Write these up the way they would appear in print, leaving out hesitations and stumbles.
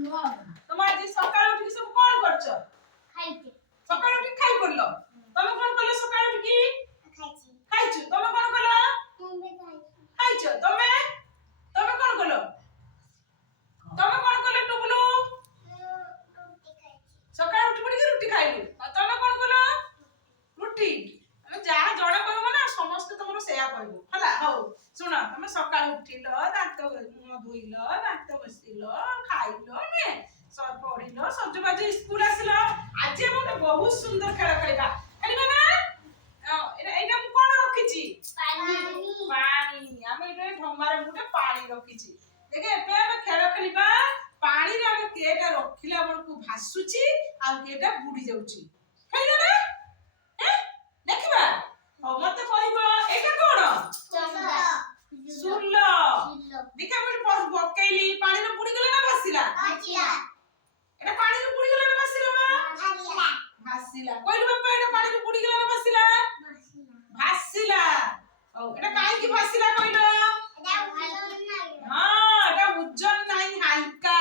তোমার আজ সকালে উঠি সব কোন করছ? খাইছে। সকালে উঠি খাই করলো। তুমি কোন করলে সকালে উঠি? খাইছি। খাইছো। তুমি কোন করলো? তুমি খাইছো। খাইছো। তুমি কোন করলো? তুমি কোন করলে টুকলু? রুটি খাইছি। সকালে উঠি পড়ি রুটি খাইলু। আর তুমি কোন করলো? রুটি। আমি যাহা জଣେ କହିବ ନା ସମସ୍ତେ ତମର ସେୟା କହିବ ହେଲା ହଉ ଶୁଣ ତମେ ସକାଳୁ ଉଠିଲ ଦାନ୍ତ ମୁହଁ ଧୋଇଲ ଦାନ୍ତ ଘଷିଲ ଖାଇଲ ନୁହେଁ ପଢିଲ ସଜବାଜ ସ୍କୁଲ ଆସିଲ ଆଜି ଆମେ ଗୋଟେ ବହୁତ ସୁନ୍ଦର ଖେଳ ଖେଳିବା ଖେଳିବା ନା ଏଇଟା ମୁଁ କଣ ରଖିଛି ପାଣି ଆମେ ଏଇଟା ଢମାରେ ଗୋଟେ ପାଣି ରଖିଛି ଦେଖେ ଏବେ ଆମେ ଖେଳ ଖେଳିବା ପାଣିରେ ଆମେ କେଟା ରଖିଲା ବେଳକୁ ଭାସୁଛି ଆଉ କେଟା ବୁଡି ଯାଉଛି ଖେଳିବା ନା ଦେଖିବା ମତେ କହିବ ଏଇଟା କଣ ସୁଲ ଦେଖିଆ ମୁଁ ପକେଇଲି ପାଣିରେ ବୁଡିଗଲା ନା ଭାସିଲା ଏଟା ପାଣିରେ ବୁଡିଗଲା ନା ଭାସିଲା ମା ଭାସିଲା କହିଲୁ ବାପା ଏଟା ପାଣିରେ ବୁଡିଗଲା ନା ଭାସିଲା ଭାସିଲା ହଉ ଏଟା କାହିଁକି ଭାସିଲା କହିଲ ହଁ ଏଟା ଓଜନ ନାହିଁ ହାଲକା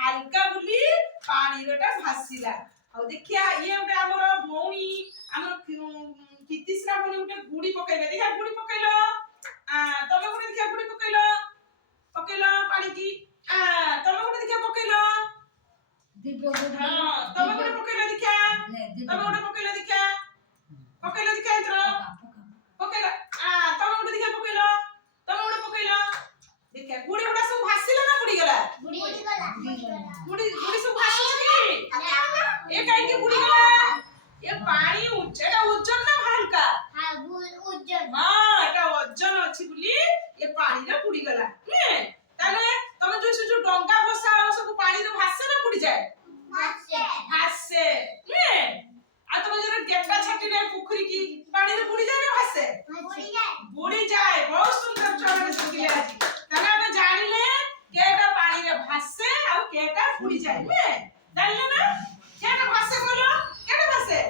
ହାଲକା ବୋଲି ପାଣିରେ ଏଟା ଭାସିଲା ଆଉ ଦେଖିଆ ଇଏ ଗୋଟେ ଆମର ଭଉଣୀ ଆମର କିତିଶ୍ରା ଭଉଣୀ ଗୋଟେ ଗୁଡି ପକେଇଲେ ଦେଖିଆ ଗୁଡି ପକେଇଲ ତମେ ଗୋଟେ ଦେଖିଆ ଗୁଡି ପକେଇଲ ପାଣି କି ତମେ ଗୋଟେ ଦେଖିଆ ପକେଇଲ ହଁ ତମେ ଗୋଟେ ପକେଇଲ ଦେଖିଆ ତମେ ଗୋଟେ ପକେଇଲ ଦେଖିଆ ଏଥର ପକେଇଲ ତମେ ଗୋଟେ ଦେଖିଆ ପକେଇଲ ତମେ ଗୋଟେ ପକେଇଲ ଦେଖିଆ ଗୁଡି ଗୁଡା ସବୁ ଭାସିଲା ନା ବୁଡିଗଲା ଗୁଡି ସବୁ ଭାସୁଛି ଏ କାହିଁକି ବୁଡିଗଲା ଏ ପାଣି ଏଟା ଓଜନ ନା ହାଲକା এটা ওজন ଅଛି ବୋଲି ଏ ପାଣିରେ ବୁଡିଗଲା ନୁହେଁ ତାହେଲେ ତମେ ଯୋଉ ଡଙ୍ଗା ଭସାଅ ସବୁ ପାଣିରେ ଭାସେ ନା ବୁଡି ଯାଏ ଭାସେ ନୁହେଁ ଆଉ ତମେ ଯୋଉ ଡେକା ଛାଟିଲେ ପୋଖରୀ କି ପାଣିରେ ବୁଡି ଯାଏ ନା ଭାସେ ବୁଡି ଯାଏ ବହୁତ ସୁନ୍ଦର ଛୁଆମାନେ ଶିଖିଲେ ଆଜି ତାହେଲେ ଆମେ ଜାଣିଲେ କେଟା ପାଣିରେ ଭାସେ ଆଉ କେଟା ବୁଡି ଯାଏ ନୁହେଁ ଜାଣିଲେ ନା କେଟା ଭାସେ କହିଲ କେଟା ଭାସେ